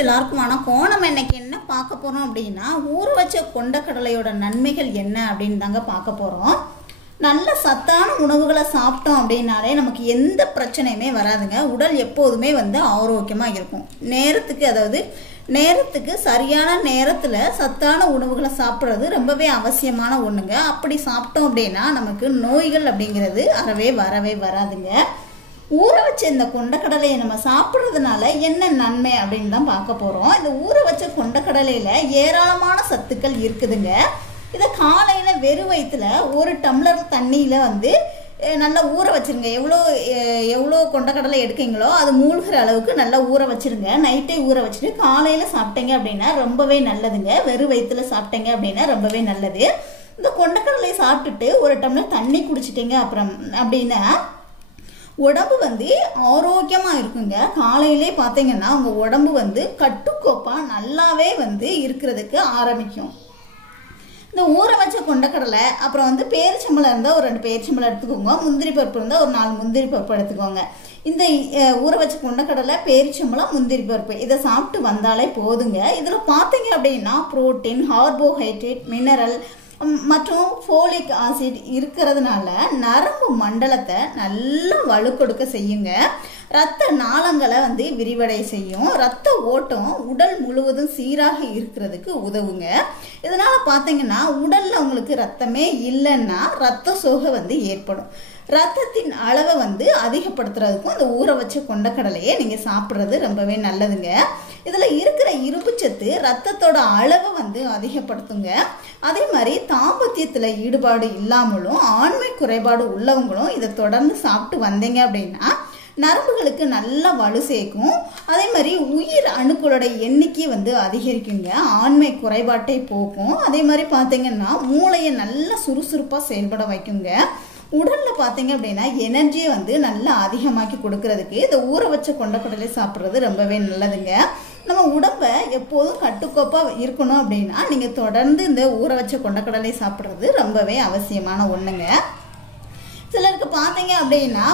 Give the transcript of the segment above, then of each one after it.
எல்லாருக்கும் வணக்கம். நம்ம இன்னைக்கு என்ன பார்க்க போறோம் அப்படின்னா, ஊற வச்ச கொண்டக்கடலையோட நன்மைகள் என்ன அப்படின்னு தாங்க பார்க்க போறோம். நல்ல சத்தான உணவுகளை சாப்பிட்டோம் அப்படின்னாலே நமக்கு எந்த பிரச்சனையுமே வராதுங்க. உடல் எப்போதுமே ஆரோக்கியமா இருக்கும். நேரத்துக்கு சரியான நேரத்தில் சத்தான உணவுகளை சாப்பிட்றது ரொம்பவே அவசியமான ஒன்றுங்க. அப்படி சாப்பிட்டோம் அப்படின்னா நமக்கு நோய்கள் அப்படிங்கிறது வரவே வராதுங்க. ஊற வச்ச இந்த கொண்டக்கடலையை நம்ம சாப்பிட்றதுனால என்ன நன்மை அப்படின்னு தான் பார்க்க போகிறோம். இந்த ஊற வச்ச கொண்டக்கடலையில் ஏராளமான சத்துக்கள் இருக்குதுங்க. இதை காலையில் வெறும் வயிற்றுல ஒரு டம்ளர் தண்ணியில் நல்லா ஊற வச்சுருங்க. எவ்வளோ கொண்டக்கடலை எடுக்கீங்களோ அது மூழ்கிற அளவுக்கு நல்லா ஊற வச்சுருங்க. நைட்டே ஊற வச்சுட்டு காலையில் சாப்பிட்டீங்க அப்படின்னா ரொம்பவே நல்லதுங்க. வெறும் வயிற்றுல சாப்பிட்டீங்க அப்படின்னா ரொம்பவே நல்லது. இந்த கொண்டக்கடலை சாப்பிட்டுட்டு ஒரு டம்ளர் தண்ணி குடிச்சிட்டிங்க அப்படின்னா உடம்பு ஆரோக்கியமாக இருக்குங்க. காலையிலே பார்த்தீங்கன்னா உங்கள் உடம்பு கட்டுக்கோப்பாக நல்லாவே இருக்கிறதுக்கு ஆரம்பிக்கும். இந்த ஊற வச்ச கொண்டக்கடலை அப்புறம் பேரிச்சம்பழம் இருந்தால் ஒரு 2 பேரிச்சம்பழம் எடுத்துக்கோங்க. முந்திரி பருப்பு இருந்தால் ஒரு 4 முந்திரி பருப்பு எடுத்துக்கோங்க. இந்த ஊற வச்ச கொண்டக்கடலை, பேரிச்சம்பழம், முந்திரி பருப்பு இதை சாப்பிட்டு வந்தாலே போதுங்க. இதில் பார்த்தீங்க அப்படின்னா புரோட்டீன், கார்போஹைட்ரேட், மினரல் மற்றும் ஃபோலிக் ஆசிட் இருக்கிறதுனால நரம்பு மண்டலத்தை நல்லா வலுக்கொடுக்க செய்யுங்க. இரத்த நாளங்களை விரிவடை செய்யும். இரத்த ஓட்டம் உடல் முழுவதும் சீராக இருக்கிறதுக்கு உதவுங்க. இதனால பார்த்தீங்கன்னா உடல்ல உங்களுக்கு ரத்தமே இல்லைன்னா ரத்த சோகை ஏற்படும். ரத்தத்தின் அளவை அதிகப்படுத்துறதுக்கும் இந்த ஊற வச்ச கொண்டக்கடலையை நீங்கள் சாப்பிட்றது ரொம்பவே நல்லதுங்க. இதில் இருக்கிற இரும்புச்சத்து ரத்தத்தோட அளவை அதிகப்படுத்துங்க. அதே மாதிரி தாம்பத்தியத்தில் ஈடுபாடு இல்லாமலும் ஆண்மை குறைபாடு உள்ளவங்களும் இதை தொடர்ந்து சாப்பிட்டு வந்தீங்க அப்படின்னா நரம்புகளுக்கு நல்லா வலு சேர்க்கும். அதே மாதிரி உயிர் அணுக்களோட எண்ணிக்கை அதிகரிக்குங்க. ஆண்மை குறைபாட்டை போக்கும். அதே மாதிரி பார்த்தீங்கன்னா மூளையை நல்லா சுறுசுறுப்பாக செயல்பட வைக்குங்க. உடலில் பார்த்தீங்க அப்படின்னா எனர்ஜியை நல்லா அதிகமாக்கி கொடுக்கறதுக்கு இந்த ஊற வச்ச கொண்டக்கடலை சாப்பிட்றது ரொம்பவே நல்லதுங்க. நம்ம உடம்பை எப்போதும் கட்டுக்கோப்பாக இருக்கணும் அப்படின்னா நீங்கள் தொடர்ந்து இந்த ஊற வச்ச கொண்டக்கடலை சாப்பிட்றது ரொம்பவே அவசியமான ஒன்றுங்க. சிலருக்கு பார்த்தீங்க அப்படின்னா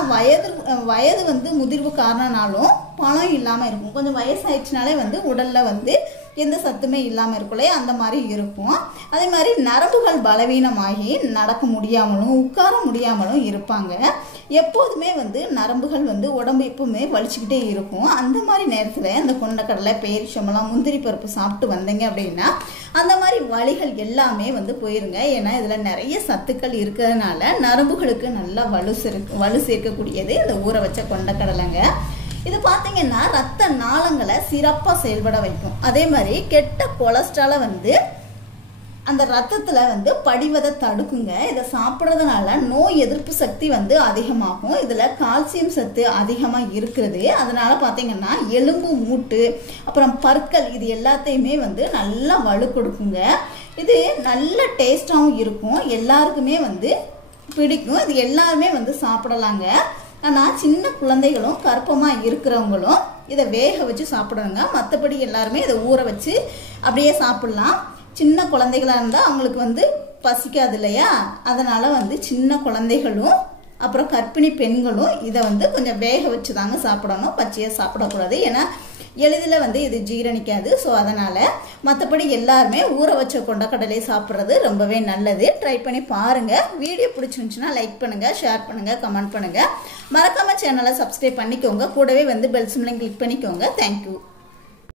வயது முதிர்வு காரணனாலும் பணம் இல்லாமல் இருக்கும். கொஞ்சம் வயசாயிடுச்சுனாலே உடலில் எந்த சத்துமே இல்லாமல் இருக்குல்லையே அந்த மாதிரி இருக்கும். அதே மாதிரி நரம்புகள் பலவீனமாகி நடக்க முடியாமலும் உட்கார முடியாமலும் இருப்பாங்க. எப்போதுமே நரம்புகள் உடம்பு எப்பவுமே வலிச்சுக்கிட்டே இருக்கும். அந்த மாதிரி நேரத்தில் இந்த கொண்டக்கடலை, பேரிச்சம்பழம், முந்திரி பருப்பு சாப்பிட்டு வந்தீங்க அப்படின்னா அந்த மாதிரி வலிகள் எல்லாமே போயிருங்க. ஏன்னா இதில் நிறைய சத்துக்கள் இருக்கிறதுனால நரம்புகளுக்கு நல்லா வலு சேர்க்கக்கூடியது இந்த ஊற வச்ச கொண்டக்கடலைங்க. இது பார்த்தீங்கன்னா ரத்த நாளங்களை சிறப்பாக செயல்பட வைக்கும். அதே மாதிரி கெட்ட கொலஸ்ட்ராலை அந்த ரத்தத்தில் படிவதை தடுக்குங்க. இதை சாப்பிட்றதுனால நோய் எதிர்ப்பு சக்தி அதிகமாகும். இதில் கால்சியம் சத்து அதிகமாக இருக்கிறது. அதனால பார்த்தீங்கன்னா எலும்பு, மூட்டு, அப்புறம் பற்கள் இது எல்லாத்தையுமே நல்லா வலு கொடுக்குங்க. இது நல்ல டேஸ்டாகவும் இருக்கும். எல்லாருக்குமே பிடிக்கும். இது எல்லாருமே சாப்பிடலாங்க. ஆனால் சின்ன குழந்தைகளும் கர்ப்பமாக இருக்கிறவங்களும் இதை வேக வச்சு சாப்பிடணுங்க. மற்றபடி எல்லாருமே இதை ஊற வச்சு அப்படியே சாப்பிட்லாம். சின்ன குழந்தைகளாக இருந்தால் அவங்களுக்கு பசிக்காது இல்லையா, அதனால் சின்ன குழந்தைகளும் அப்புறம் கர்ப்பிணி பெண்களும் இதை கொஞ்சம் வேக வச்சு தாங்க சாப்பிடணும். பச்சையாக சாப்பிடக்கூடாது. ஏன்னா எளிதில் இது ஜீரணிக்காது. ஸோ அதனால் மற்றபடி எல்லாருமே ஊற வச்ச கொண்டக்கடலை சாப்பிட்றது ரொம்பவே நல்லது. ட்ரை பண்ணி பாருங்கள். வீடியோ பிடிச்சிருந்துச்சுன்னா லைக் பண்ணுங்கள், ஷேர் பண்ணுங்கள், கமெண்ட் பண்ணுங்கள். மறக்காமல் சேனலை சப்ஸ்கிரைப் பண்ணிக்கோங்க. கூடவே பெல் சிம்லையும் கிளிக் பண்ணிக்கோங்க. தேங்க்யூ.